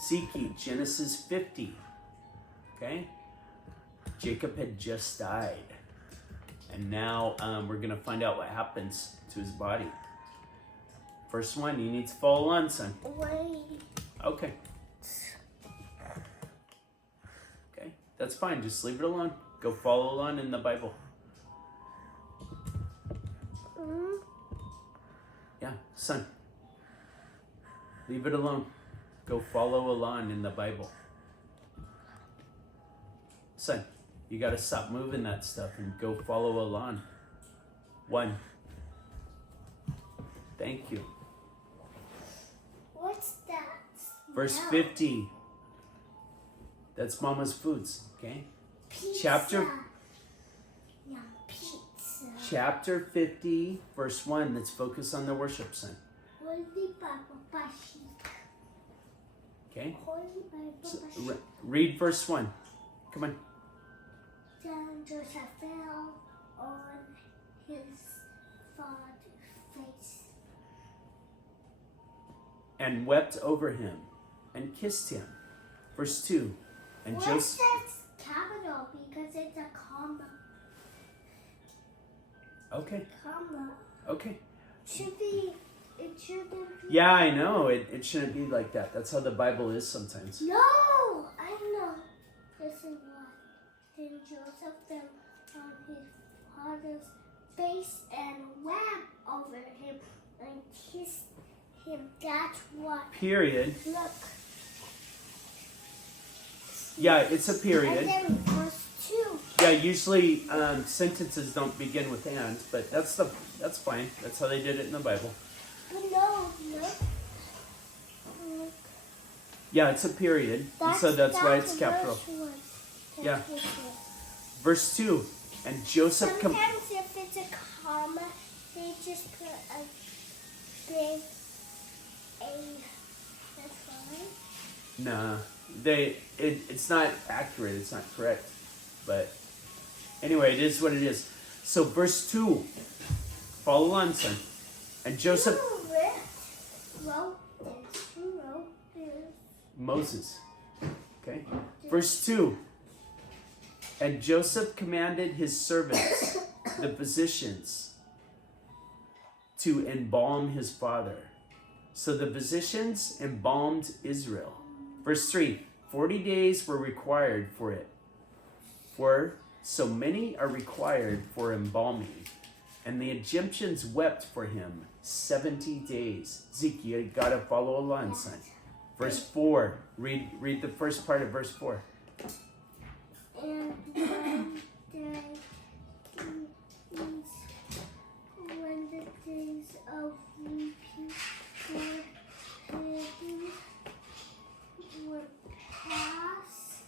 Zeke, Genesis 50. Okay? Jacob had just died. And now we're going to find out what happens to his body. First one, you need to follow on, son. Wait. Okay. Okay, that's fine. Just leave it alone. Go follow along in the Bible. Yeah, son. Leave it alone. Go follow along in the Bible. Son, you got to stop moving that stuff and go follow along. 1. Thank you. What's that? Verse smell? 50. That's Mama's Foods, okay? Pizza. Chapter Yum, pizza. Chapter 50, verse 1. Let's focus on the worship, son. Holy Bible Bashik. Okay? Holy Bible So, Bashik. read verse 1. Come on. Then Joseph fell on his father's face And wept over him and kissed him. Verse 2. And What Joseph. says capital? Because it's a comma. Okay, Comma. okay. Should be. It shouldn't be. Yeah, I know. It shouldn't be like that. That's how the Bible is sometimes. No, I know. This is why. Then Joseph fell on his father's face and wept over him and kissed him. That's what. Period. Look. Yeah, it's a period. And then verse 2. Yeah, usually sentences don't begin with and, but that's fine. That's how they did it in the Bible. But no, look. Look. Yeah, it's a period, and so that's why it's capital. verse 1. Yeah. That's it. Verse 2, and Joseph Sometimes if it's a comma, they just put a big A. That's fine. Nah, it's not accurate. It's not correct. But anyway, it is what it is. So verse 2, follow on, son. And Joseph, Who wrote this? Who wrote this? Moses. Okay. Verse 2, and Joseph commanded his servants, the physicians, to embalm his father. So the physicians embalmed Israel. Verse 3, 40 days were required for it. For so many are required for embalming. And the Egyptians wept for him 70 days. Zeke, you gotta follow along, son. Verse 4, read the first part of verse 4. And when the days of weeping were past,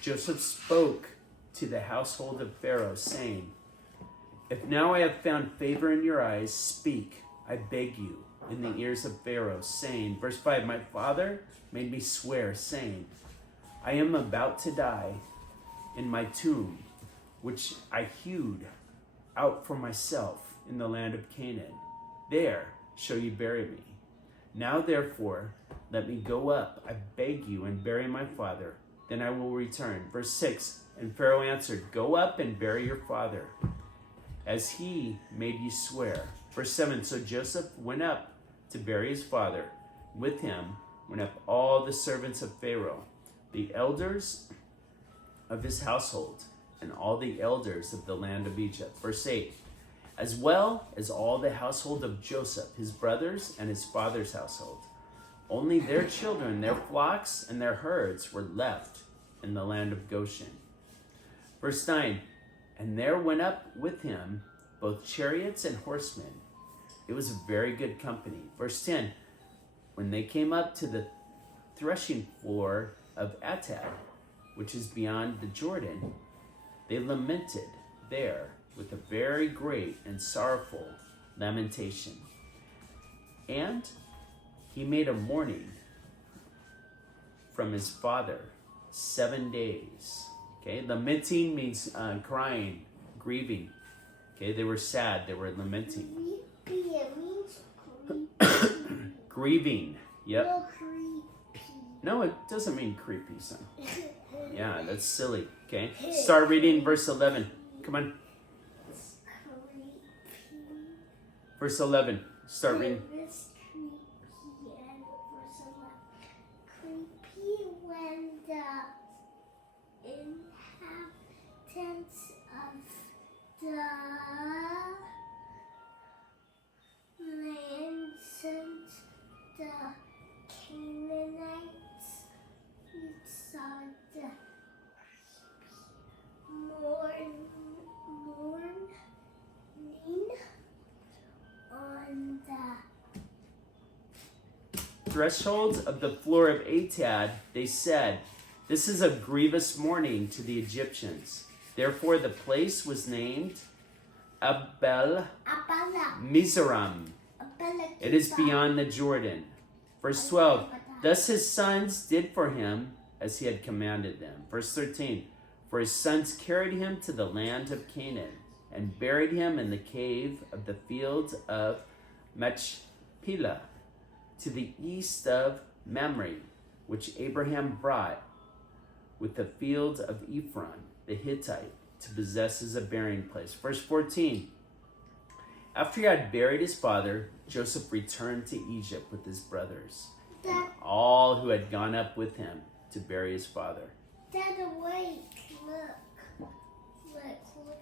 Joseph spoke to the household of Pharaoh, saying, if now I have found favor in your eyes, speak, I beg you, in the ears of Pharaoh, saying, verse 5, my father made me swear, saying, I am about to die in my tomb, which I hewed out for myself in the land of Canaan. There shall you bury me. Now therefore, let me go up, I beg you, and bury my father. Then I will return. Verse 6, and Pharaoh answered, go up and bury your father, as he made you swear. Verse 7, so Joseph went up to bury his father. With him went up all the servants of Pharaoh, the elders of his household, and all the elders of the land of Egypt. Verse 8, as well as all the household of Joseph, his brothers, and his father's household. Only their children, their flocks, and their herds were left in the land of Goshen. Verse 9, and there went up with him both chariots and horsemen. It was a very good company. Verse 10, when they came up to the threshing floor of Atad, which is beyond the Jordan, they lamented there with a very great and sorrowful lamentation. And he made a mourning from his father 7 days. Okay, lamenting means crying, grieving. Okay, they were sad, they were lamenting. weeping, it means Grieving, yep. no grieving. No, it doesn't mean creepy, son. Yeah, that's silly. Okay, start reading verse 11. Come on. Verse 11. Start reading. This creepy and verse 11. Creepy when the inhabitants of the land sent the Canaanites. We saw the mourning on the Thresholds of the floor of Atad, they said, "This is a grievous mourning to the Egyptians." Therefore the place was named Abel Mizraim. It is beyond the Jordan. Verse 12. Thus his sons did for him as he had commanded them. Verse 13. For his sons carried him to the land of Canaan and buried him in the cave of the field of Machpelah, to the east of Mamre, which Abraham brought with the field of Ephron the Hittite to possess as a burying place. Verse 14. After he had buried his father, Joseph returned to Egypt with his brothers, and all who had gone up with him to bury his father. Dad, wait, look.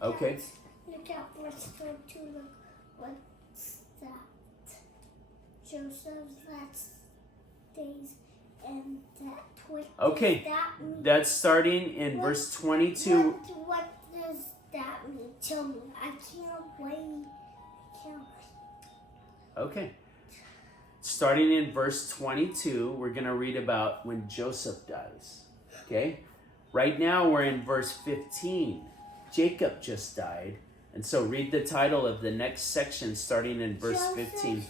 Okay. Look at verse 22, look. What's that? Joseph's last days and that. What Okay, does that mean? that's starting in verse 22. What does that mean? Tell me. I can't wait. Okay. Starting in verse 22, we're going to read about when Joseph dies. Okay? Right now we're in verse 15. Jacob just died. And so read the title of the next section starting in verse 15.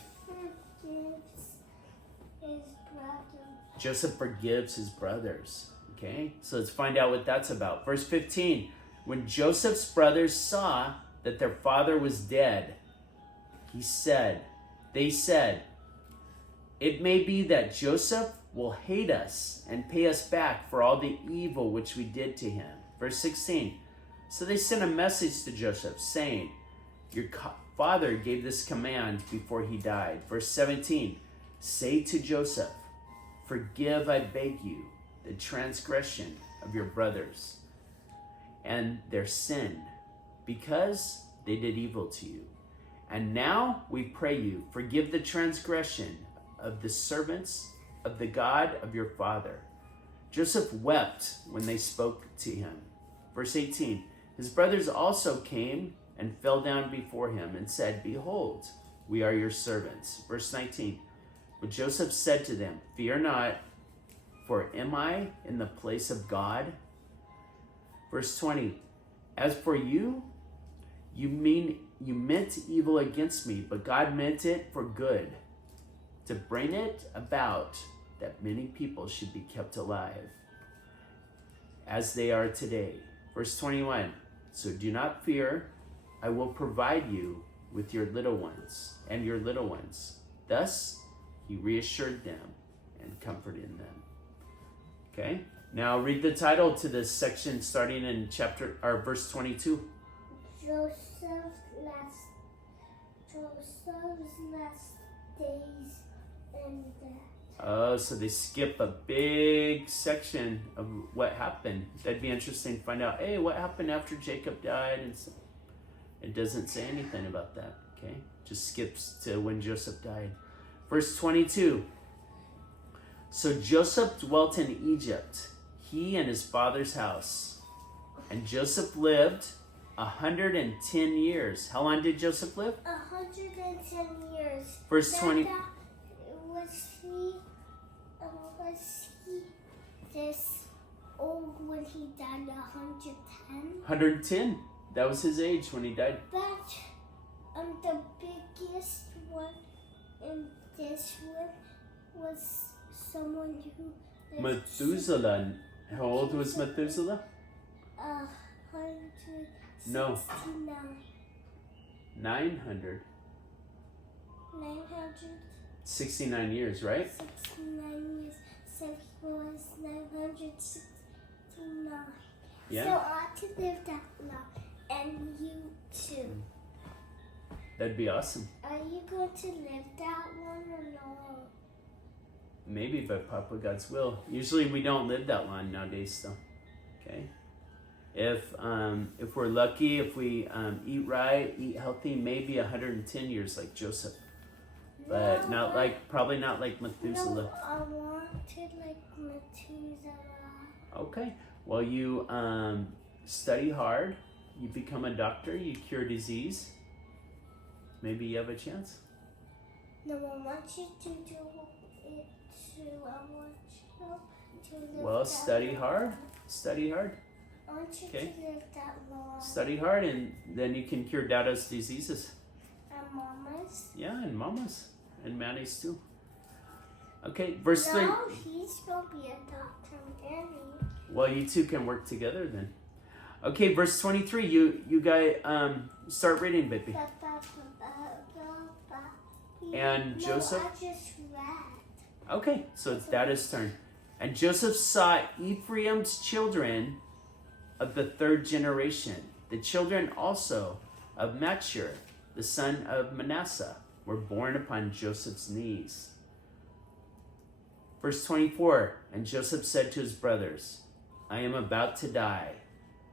Joseph forgives his brothers. Okay? So let's find out what that's about. Verse 15. When Joseph's brothers saw that their father was dead, they said, "It may be that Joseph will hate us and pay us back for all the evil which we did to him." Verse 16. So they sent a message to Joseph saying, "Your father gave this command before he died." Verse 17. Say to Joseph, "Forgive, I beg you, the transgression of your brothers and their sin, because they did evil to you. And now we pray you, forgive the transgression of the servants of the God of your father." Joseph wept when they spoke to him. Verse 18. His brothers also came and fell down before him and said, "Behold, we are your servants." Verse 19. But Joseph said to them, "Fear not, for am I in the place of God?" Verse 20. As for you, you meant evil against me, but God meant it for good, to bring it about that many people should be kept alive, as they are today. Verse 21. So do not fear, I will provide you with your little ones and your little ones. Thus he reassured them and comforted them. Okay, now read the title to this section starting in verse 22. Joseph's last days and death. Oh, so they skip a big section of what happened. That'd be interesting to find out, hey, what happened after Jacob died? And so it doesn't say anything about that, okay? Just skips to when Joseph died. Verse 22. So Joseph dwelt in Egypt, he and his father's house. And Joseph lived 110 years. How long did Joseph live? 110 years. Verse 20. Was he this old when he died? 110. 110. That was his age when he died. But the biggest one in this one was someone who Methuselah. How old was Methuselah? 169. No. 900. 969 69 years, right? said he was 969. Yeah. So I ought to live that long. And you too. That'd be awesome. Are you going to live that long or no? Maybe by Papa God's will. Usually we don't live that long nowadays, though. Okay. If we're lucky, if we eat right, eat healthy, maybe 110 years like Joseph, but probably not like Methuselah. No, I wanted like Methuselah. Okay. Well, you study hard. You become a doctor. You cure disease. Maybe you have a chance. No, I want you to do it too. I want you to live Well, that study long. hard. Study hard. I want you Okay. to live that long. Study hard, and then you can cure Dada's diseases. And Mama's? Yeah, and Mama's. And Manny's too. Okay, verse 3. No, he's going to be a doctor, Danny. Well, you two can work together then. Okay, verse 23. You guys start reading, baby. And no, Joseph? I just read. Okay, so it's Dada's turn. And Joseph saw Ephraim's children of the third generation. The children also of Machir, the son of Manasseh, were born upon Joseph's knees. Verse 24. And Joseph said to his brothers, I am about to die,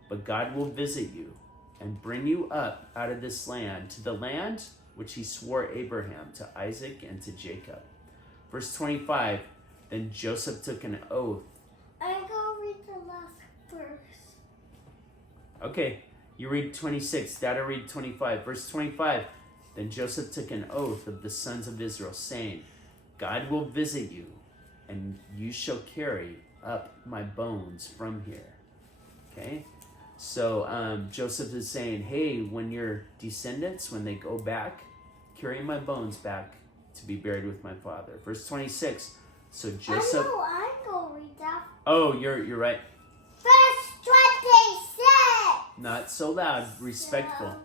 but God will visit you and bring you up out of this land to the land which he swore Abraham, to Isaac, and to Jacob. Verse 25. Then Joseph took an oath. I'm going to read the last verse. Okay, you read 26. Dada read 25. Verse 25. Then Joseph took an oath of the sons of Israel, saying, God will visit you, and you shall carry up my bones from here. Okay? So Joseph is saying, hey, when your descendants, when they go back, carry my bones back to be buried with my father. Verse 26. So Joseph... I know, I'm going to read that. Oh, you're right. Verse 26. Not so loud. Respectful.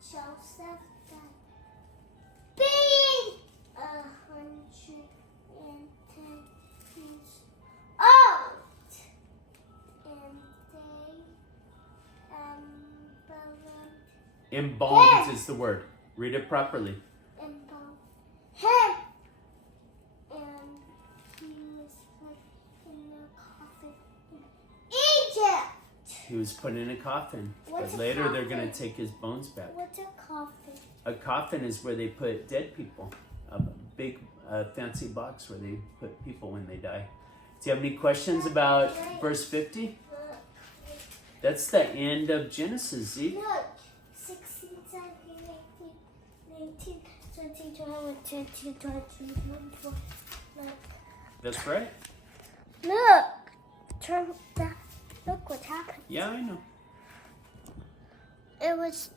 So, Joseph died, being 110 years old. And they Embalmed is the word. Read it properly. embalmed him. And he was put in a coffin in Egypt. He was put in a coffin. What's But a later they're coffin? going to take his bones back. What's a coffin? A coffin is where they put dead people. A big fancy box where they put people when they die. Do you have any questions about verse 50? That's the end of Genesis, Zeke. Look, 16, 17, 18, 19, 20, 21, 22, 23, 24. Look. That's right. Look. Turn that. Look what happened. Yeah, I know. It was